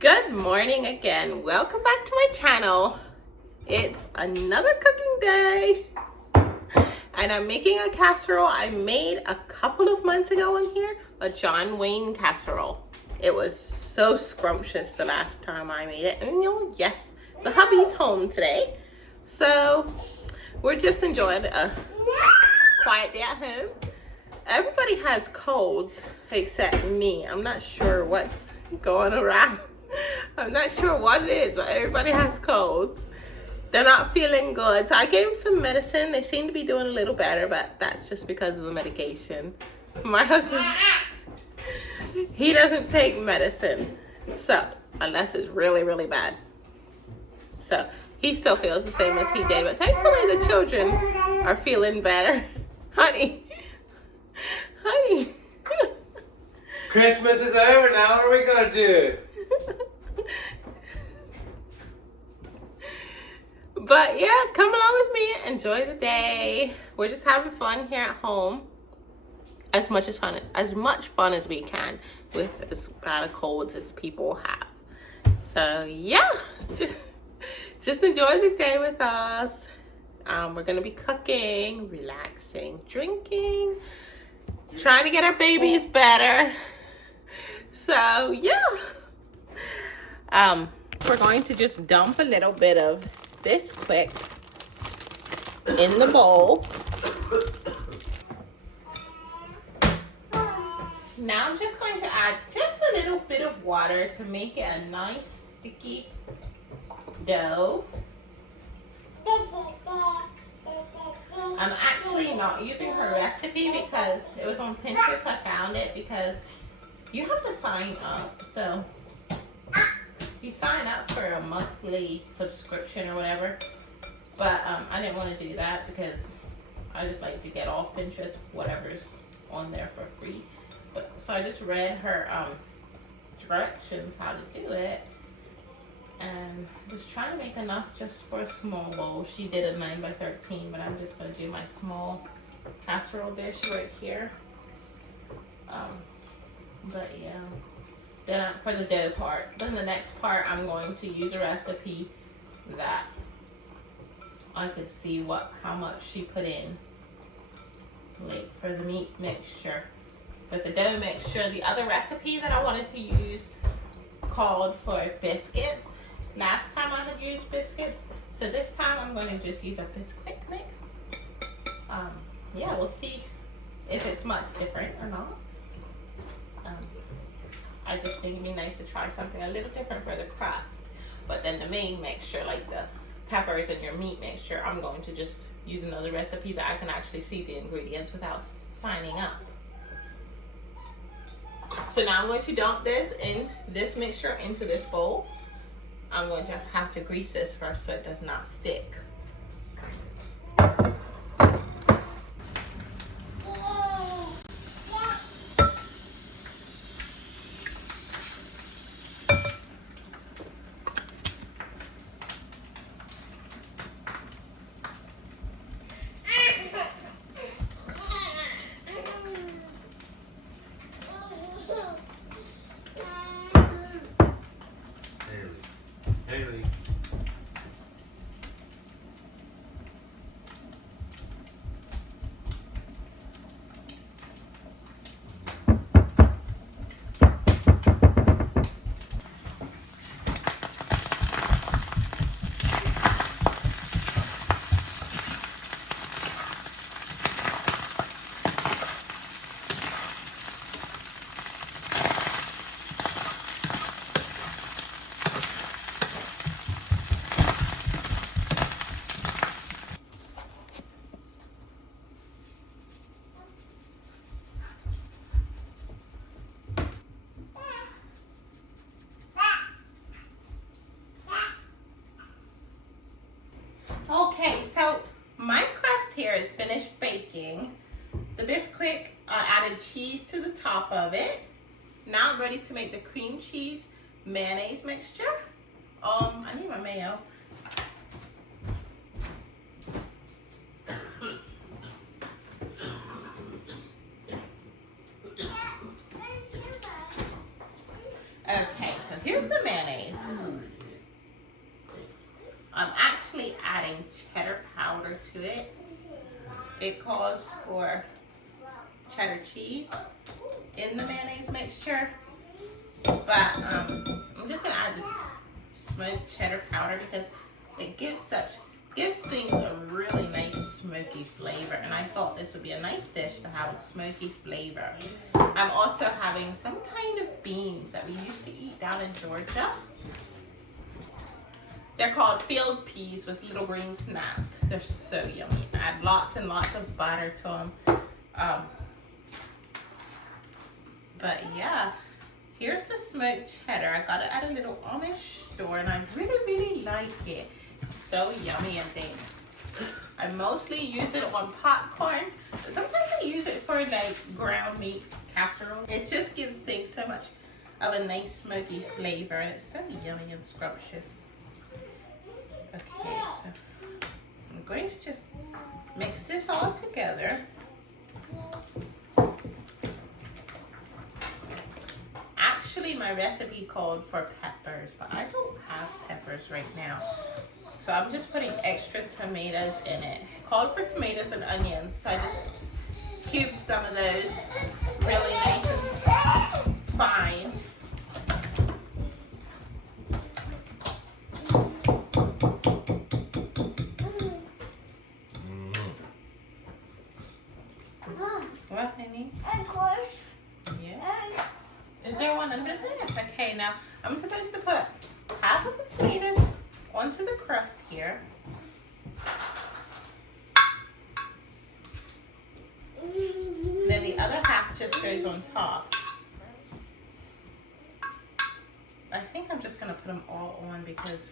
Good morning again. Welcome back to my channel. It's another cooking day and I'm making a casserole I made a couple of months ago in here, a John Wayne casserole. It was so scrumptious the last time I made it, and yes, the hubby's home today, so we're just enjoying a quiet day at home. Everybody has colds except me. I'm not sure what's going around. I'm not sure what it is, but everybody has colds. They're not feeling good. So I gave them some medicine. They seem to be doing a little better, but that's just because of the medication. My husband, he doesn't take medicine. So, unless it's really, really bad. So, he still feels the same as he did. But thankfully the children are feeling better. Honey. Honey. Christmas is over now. What are we going to do? But yeah, come along with me, enjoy the day. We're just having fun here at home. As much fun as we can with as bad a colds as people have. So yeah, just enjoy the day with us. We're gonna be cooking, relaxing, drinking, trying to get our babies better. So yeah. We're going to just dump a little bit of this quick in the bowl. Now I'm just going to add just a little bit of water to make it a nice sticky dough. I'm actually not using her recipe because it was on Pinterest. I found it because you have to sign up. So you sign up for a monthly subscription or whatever, but I didn't want to do that because I just like to get off Pinterest whatever's on there for free. But so I just read her directions how to do it, and just trying to make enough just for a small bowl. She did a 9 by 13, but I'm just going to do my small casserole dish right here. But yeah. Then for the dough part, then the next part I'm going to use a recipe that I could see how much she put in, like for the meat mixture. But the dough mixture, the other recipe that I wanted to use called for biscuits. Last time I had used biscuits, so this time I'm going to just use a biscuit mix. Yeah, we'll see if it's much different or not. I just think it'd be nice to try something a little different for the crust. But then the main mixture, like the peppers and your meat mixture, I'm going to just use another recipe that I can actually see the ingredients without signing up. So now I'm going to dump this mixture into this bowl. I'm going to have to grease this first so it does not stick. Haley. Okay, so my crust here is finished baking. The biscuit, I added cheese to the top of it. Now I'm ready to make the cream cheese mayonnaise mixture. I need my mayo. Okay, so here's the mayonnaise. I'm actually adding cheddar powder to it. It calls for cheddar cheese in the mayonnaise mixture, but I'm just gonna add the smoked cheddar powder because it gives things a really nice smoky flavor, and I thought this would be a nice dish to have a smoky flavor. I'm also having some kind of beans that we used to eat down in Georgia. They're called field peas with little green snaps. They're so yummy. Add lots and lots of butter to them. But yeah, here's the smoked cheddar. I got it at a little Amish store and I really, really like it. It's so yummy and things. I mostly use it on popcorn, but sometimes I use it for like ground meat casserole. It just gives things so much of a nice smoky flavor and it's so yummy and scrumptious. Okay, so I'm going to just mix this all together. Actually, my recipe called for peppers, but I don't have peppers right now. So I'm just putting extra tomatoes in it. It called for tomatoes and onions, so I just cubed some of those really nice and fine. What, honey? Yeah. Is there one under there? Okay, now I'm supposed to put half of the tomatoes onto the crust here. Then the other half just goes on top. I think I'm just going to put them all on because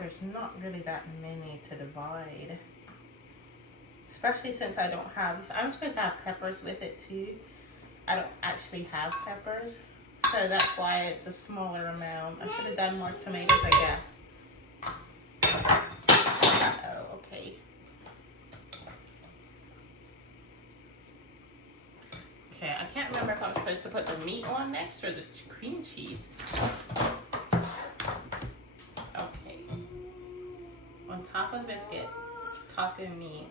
there's not really that many to divide. Especially since I don't have, I'm supposed to have peppers with it too. I don't actually have peppers, so that's why it's a smaller amount. I should have done more tomatoes, I guess. Uh-oh, okay. Okay, I can't remember if I'm supposed to put the meat on next or the cream cheese. Okay. On top of the biscuit, taco meat.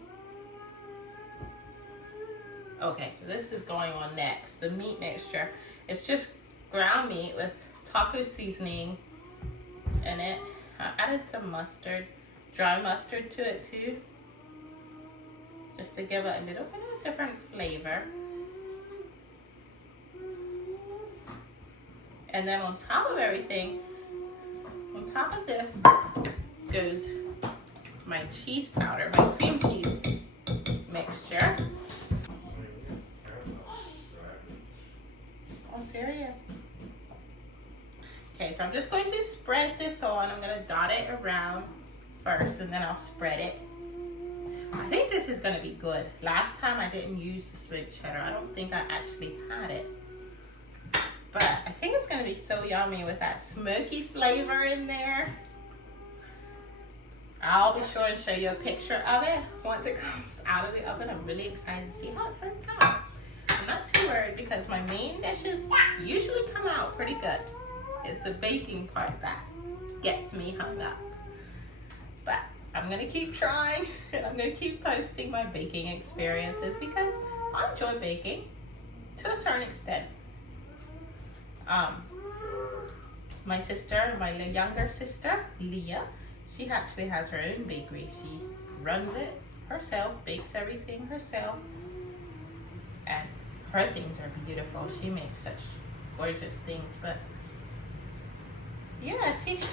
Okay, so this is going on next. The meat mixture. It's just ground meat with taco seasoning in it. I added some mustard, dry mustard to it too, just to give it a little bit of a different flavor. And then on top of everything, on top of this goes my cheese powder, my cream cheese mixture. Oh, serious? Okay, so I'm just going to spread this on. I'm going to dot it around first and then I'll spread it. I think this is going to be good. Last time I didn't use the smoked cheddar. I don't think I actually had it. But I think it's going to be so yummy with that smoky flavor in there. I'll be sure and show you a picture of it once it comes out of the oven. I'm really excited to see how it turns out. I'm not too worried because my main dishes usually come out pretty good. It's the baking part that gets me hung up. But I'm going to keep trying and I'm going to keep posting my baking experiences because I enjoy baking to a certain extent. My sister, my younger sister, Leah, she actually has her own bakery. She runs it herself, bakes everything herself, and her things are beautiful. She makes such gorgeous things. But yeah, she's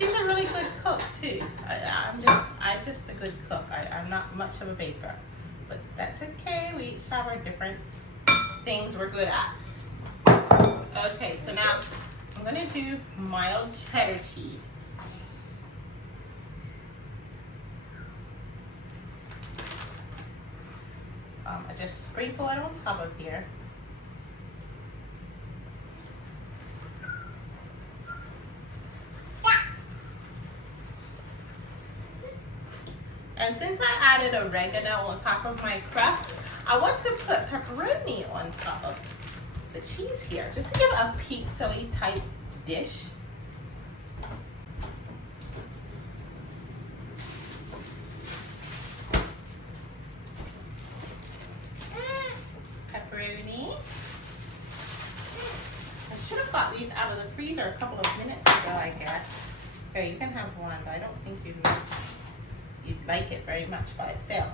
a really good cook too. I'm just a good cook. I'm not much of a baker, but that's okay. We each have our different things we're good at. Okay, so now I'm gonna do mild cheddar cheese. I just sprinkle it on top of here. And since I added oregano on top of my crust, I want to put pepperoni on top of the cheese here, just to give a pizza-y type dish. freezer a couple of minutes ago, I guess. Here, you can have one, but I don't think you'd like it very much by itself.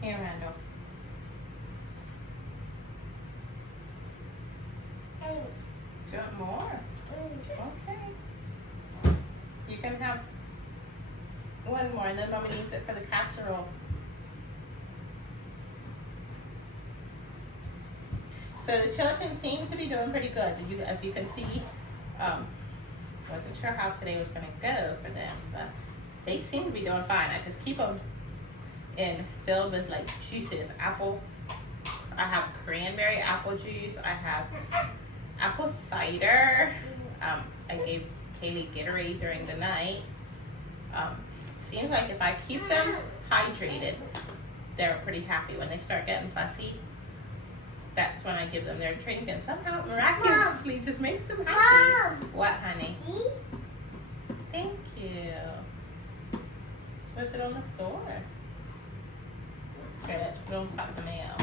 Here, Randall. Do you want more? Okay. You can have one more, and then Mommy needs it for the casserole. So the children seem to be doing pretty good. As you can see, wasn't sure how today was going to go for them, but they seem to be doing fine. I just keep them filled with like juices. Apple. I have cranberry apple juice. I have apple cider. I gave Kaylee Gatorade during the night. Seems like if I keep them hydrated, they're pretty happy. When they start getting fussy, that's when I give them their drink, and somehow miraculously just makes them happy. Mom. What, honey? See? Thank you. Was it on the floor? Okay, let's put it on top of the nail.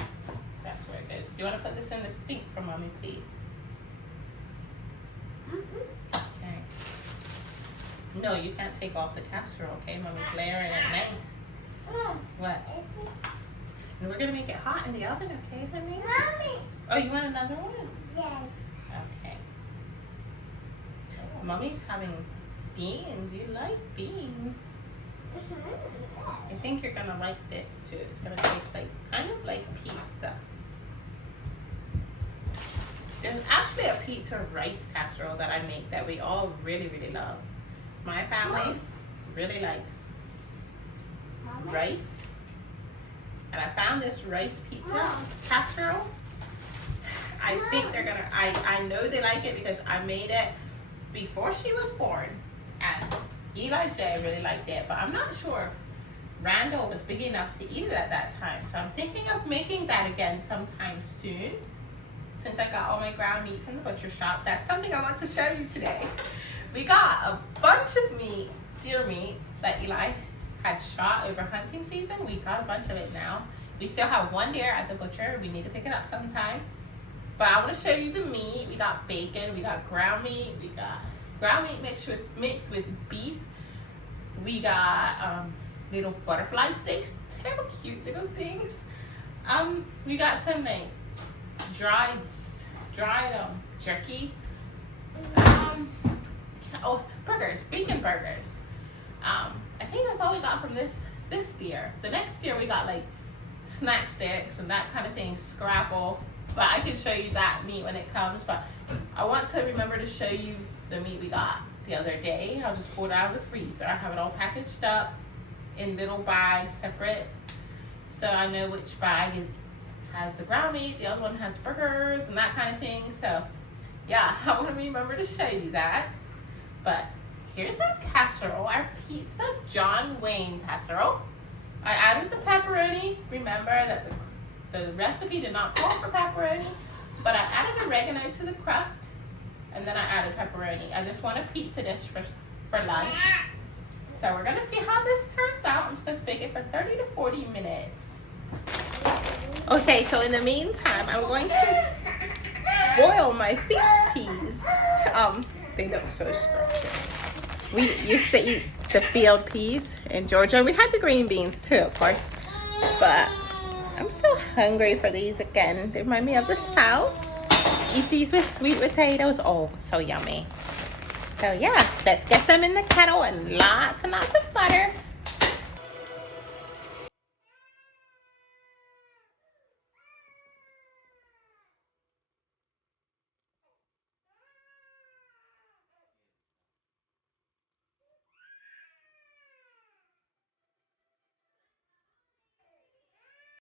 That's where it goes. Do you want to put this in the sink for Mommy, please? Okay. No, you can't take off the casserole, okay? Mommy's layering it nice. What? And we're gonna make it hot in the oven, okay, honey? Mommy. Oh, you want another one? Yes. Okay. Mommy's having beans. You like beans? I think you're gonna like this too. It's gonna taste like kind of like pizza. There's actually a pizza rice casserole that I make that we all really, really love. My family really likes rice. And I found this rice pizza casserole. I think they're gonna, I know they like it because I made it before she was born. And Eli J really liked it, but I'm not sure Randall was big enough to eat it at that time. So I'm thinking of making that again sometime soon. Since I got all my ground meat from the butcher shop, that's something I want to show you today. We got a bunch of meat, deer meat, that Eli had shot over hunting season. We got a bunch of it now. We still have one deer at the butcher. We need to pick it up sometime. But I want to show you the meat. We got bacon, we got ground meat, we got ground meat mixed with beef. We got little butterfly sticks, terrible cute little things. We got some like dried jerky. Burgers, bacon burgers. I think that's all we got from this deer. The next deer we got like snack sticks and that kind of thing, scrapple. But I can show you that meat when it comes. But I want to remember to show you the meat we got the other day. I'll just pull it out of the freezer. I have it all packaged up in little bags, separate, so I know which bag has the ground meat, the other one has burgers and that kind of thing. So yeah, I want to remember to show you that. But here's our casserole, our pizza John Wayne casserole. I added the pepperoni. Remember that the recipe did not call for pepperoni, but I added oregano to the crust, and then I added pepperoni. I just want a pizza dish for lunch. So we're gonna see how this turns out. I'm supposed to bake it for 30 to 40 minutes. Okay, so in the meantime, I'm going to boil my field peas. They look so scrumptious. We used to eat the field peas in Georgia. We had the green beans too, of course. But I'm so hungry for these again. They remind me of the South. Eat these with sweet potatoes. Oh, so yummy. So yeah, let's get them in the kettle and lots of butter.